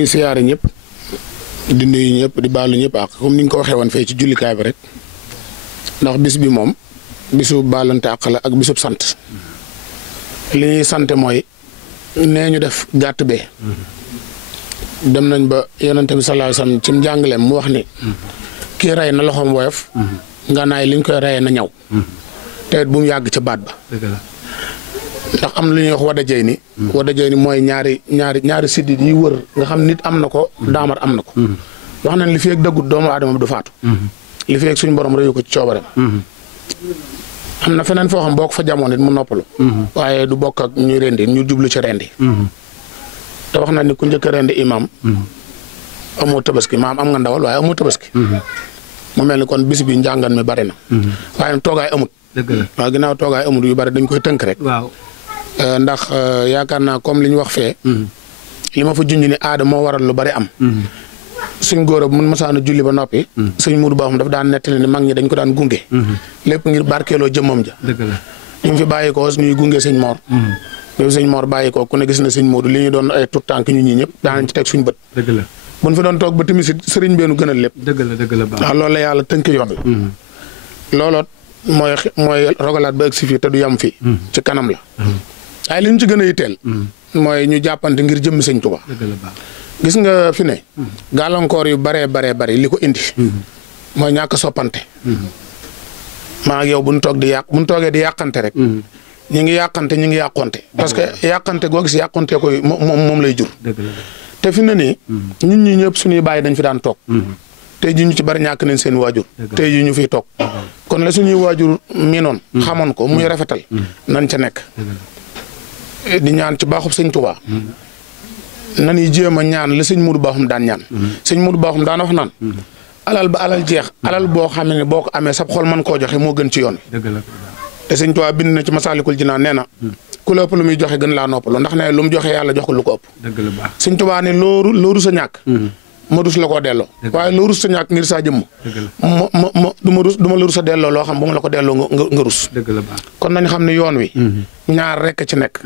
ngi siyaare ñëpp di nuyu ñëpp di baalu ñëpp ak comme ni ñu ko waxee woon fee ci jullikaay bi rek ndax bis bi moom bisu baalante àq la ak bisub sant li ñuy sant mooy nee ñu def gàtt bee dem nañ ba yonente bi sallallahu alayhi wasallam ci njàngaleem mu wax ni kii rey na loxoom woyof nga naay li ñu koy reyee na ñaw te bu mu yàgg ca baat ba ndax am na lu ñuy wax wada jëy ni mooy ñaari siddit yi wër nga xam nit am na ko daamar am na ko wax nañ li fi ak dëggut doomu aadama bi du faatu li fi ak suñu borom rëyu ko ci coobareem am na feneen foo xam boo ko fa jamoon nit mu noppalu waaye du bokk ak ñuy rendi ñu jublu ci rendi te wax na ni ku njëkk a rendi imaam amoo tabaski maam am nga ndawal waaye amoo tabaski mu mel ni kon bis bi njàngan mi bari na waaye nag toogaay amut waaw ginnaaw toogaay amut yu bari dañ koy tënk rek ndax yaakaar naa comme li ñu wax fee li ma fa junj ni aada moo waral lu bari am suñ góor mun masaana julli ba noppi suñ mudu boo xam daf daan nettali ni mag ñi dañ ko daan gunge lépp ngir barkeeloo jëmmam ja ñu fi bàyyi ko ñuy gunge sëñ Mor loolu sëñ Mor bàyyi ko ku ne gis na sëñ Moodu li ñu doon ay tout tànk ñu ñii ñëpp daanañ ci teg suñ bët buñ fi doon toog ba tamit sëriñ beenu gënal lépp waaw loolu la yàlla tënk yoon wi looloot mooy rogalaat ba agsi fii te du yam fii ci kanam la waaye li ñu ci gën a yitteel mooy ñu jàppante ngir jëmmi sëñ Tuubaa gis nga fi ne gàllankoor yu baree bari li ko indi mooy ñàkk soppante maa ak yow buñ toogee di yàqante rek ñi ngi yàqante ñi ngi yàqonte parce que yàqante goo gis yàqonte koy moom lay jur te fi ne nii ñun ñi ñëpp suñuy bàyyi dañ fi daan toog tey ji ñu ci bari ñàkk nañ seen waajur tey ji ñu fiy toog kon la suñuy waajur miinoon xamoon ko muy rafetal nañ ca nekk di ñaan ci baaxub sëñ Tuubaa nan yi jéem a ñaan la sëñ Mudu Baaxum daan ñaan sëñ Mudu Baaxum daan wax naan alal ba alal jeex alal boo xam ne boo ko amee sab xol mën koo joxe moo gën ci yoon te sëñ Tuubaa bind na ci Masaalikul Jinaan nee na ku la ëpp lu muy joxe gën laa noppalu ndax ne lu mu joxe yàlla jox ko lu ko ëpp sëñ Tuubaa ne looru sa ñàkk ma rus la koo delloo waaye loo rus sa ñàkk ngir saa jëmm du ma la rus a delloo loo xam bu ma la ko delloo nga rus kon nañ xam ne yoon wi ñaar rekk ci nekk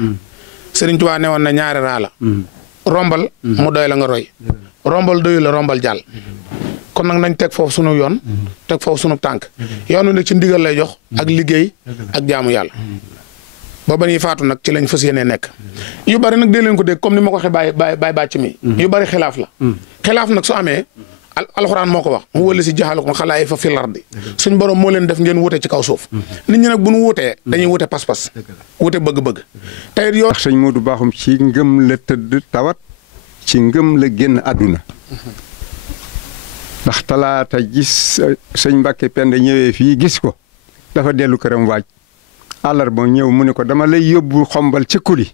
sëriñ Tuubaa ne woon na ñaari raa la rombal mu doy la nga roy rombal doyu la rombal jàll kon nag nañ teg foofu sunu yoon teg foofu sunu tànk yoon wi nag ci ndigal lay jox ak liggéey ak jaamu yàlla ba ba ñuy faatu nag ci lañ fas yéenee nekk yu bari nag dee leen ko dégg comme ni ma ko waxee bàyyi bàcc mi yu bari xilaaf la xilaaf nag su amee alxuraan moo ko wax mu wële si jaxalu ko xalaay fa fil ardi suñ borom moo leen def ngeen wute ci kaw suuf nit ñi nag bu ñu wutee dañuy wute pas-pas wute bëgg-bëgg tey yow sëñ Modou Bakhoum ci ngëm la tëdd tawat ci ngëm la génn àdduna ndax talaata gis sëñ Mbàkke Penda ñëwee fii gis ko dafa dellu këram waaj àllarba ñëw mu ni ko dama lay yóbbu xombal ci kuli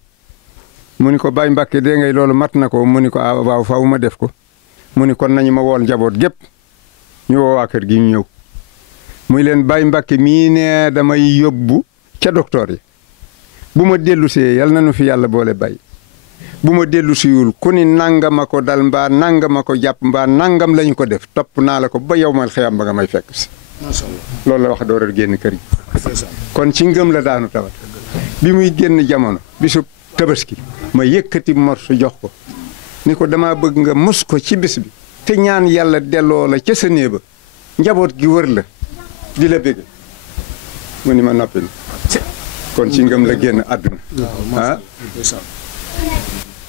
mu ni ko Baye Mbàkke dee ngay loolu mat na ko mu ni ko waaw faaw ma def ko mu ni kon nañu ma wool njaboot gépp ñu woo waa kër gi ñu ñëw muy leen Baye Mbàkke mii ne damay yóbbu ca docteur yi bu ma dellu see yal na nu fi yàlla boole bay bu ma dellu siwul ku ni nangama ko dal mbaa nangama ko jàpp mbaa nangam lañu ko def topp naa la ko ba yow mal xëyam ba nga may fekk si loolu la wax door a génn kër gi kon ci ngëm la daanu tawat bi muy génn jamono bisu tabaski ma yëkkati morso jox ko ni ko dama bëgg nga mos ko ci bis bi te ñaan yàlla delloo la ca sa néeg ba njaboot gi wër la di la bëgg mu ni ma noppi kon ci ngëm la génn àdduna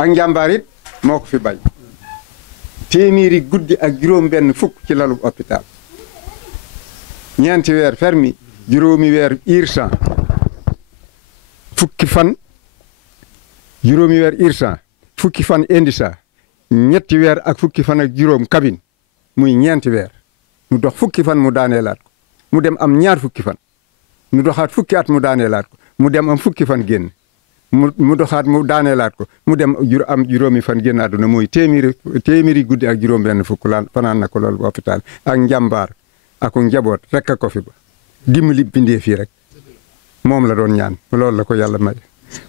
ak njàmbaar it moo ko fi bañ téeméeri guddi ak juróom benn fukk ci lalu hôpital ñeenti weer fermi juróomi weer urgent fukki fan juróomi weer urgent fukki fan indisa ñetti weer ak fukki fan ak juróom cabine muy ñeenti weer mu dox fukki fan mu daaneelaat ko mu dem am ñaar fukki fan mu doxaat fukki at mu daaneelaat ko mu dem am fukki fan génn mu doxaat mu daaneelaat ko mu dem am juróomi fan génn àdduna mooy téeméeri guddi ak juróom benn fukk laan fanaan na ko loolu hôpital ak njàmbaar ak njaboot rek a ko fi ba dimbali bindee fii rek moom la doon ñaan loolu la ko yàlla may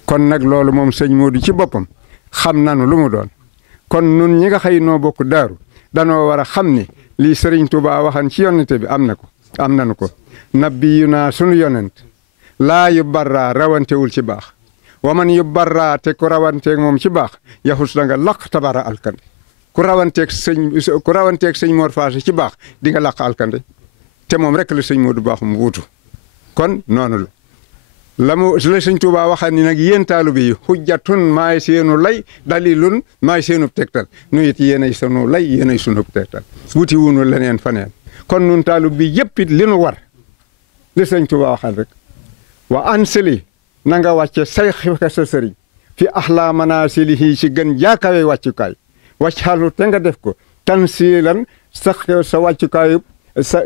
kon nag loolu moom sëñ Modou ci boppam xam nanu lu mu doon kon nun ñi nga xëy noo bokk daaru danoo war a xam ni lii Sëriñ Tuubaa waxan ci yonente bi am nanu ko nabbiyu naa sunu yonent laa yu barraa rawantewul ci baax waman yu barraa te ko rawanteeg moom ci baax yaxus da nga laq tabara alkande ku rawanteeg sëñ Mor Faasa ci baax di nga làq alkande te moom rek la sëñ Modou Baax mu wuutu kon noonu la sëñ Tuubaa waxal ni nag yéen taalibe yi xujjatun maay seenu lay dalilun maay seenu tegtal nu it yéenay sunu lay yéenay sunu tegtal wuti wunu leneen faneen kon nun taalibe bi yëpp it li nu war li sëñ Tuubaa waxal rek wa ansili na nga wàcce say xika sa sëriñ fi axlaa manaasilihi ci gën jaakawe wàccukaay wàccalu te nga def ko tansilan sa wàccukaayu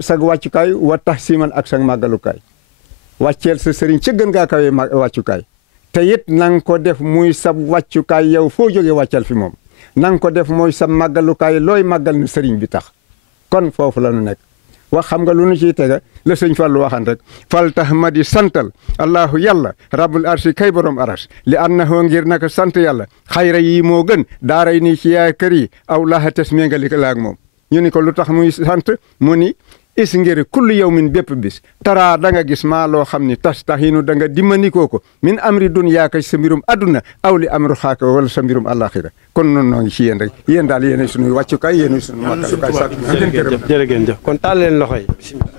sa wàccukaay wa tahsiman ak sa màggalukaay wàcceel sa sëriñ ci gën ngaa kawe wàccukaay te it na nga ko def muy sa wàccukaay yow foo jógee wàccal fi moom na nga ko def mooy sa màggalukaay looy màggal ni sëriñ bi tax kon foofu la nu nekk wax xam nga lu nu ciy tega la sëñ Fallu waxan rek fal tax ma di santal allahu yàlla rabbul arsi kay borom aras li annahu ngir naka sant yàlla xayra yi moo gën daaray nii ci yaay kër yi aw laaxa tes méngali ko laak moom ñu ni ko lu tax muy sant mu ni is ngir kullu yow min bépp bis taraa da nga gis maa loo xam ni tas taxinu da nga dimmandikoo ko min amri dunyaa ka sa mbirum adduna aw li amru xaaka wala sa mbirum àllaaxira kon noonu noo ngi ci yéen rek yéen daal yéenay sunuy wàccukaay yéenay sunu màkkalukaay jërë ngeen jëf kon taal leen loxo yi bismillah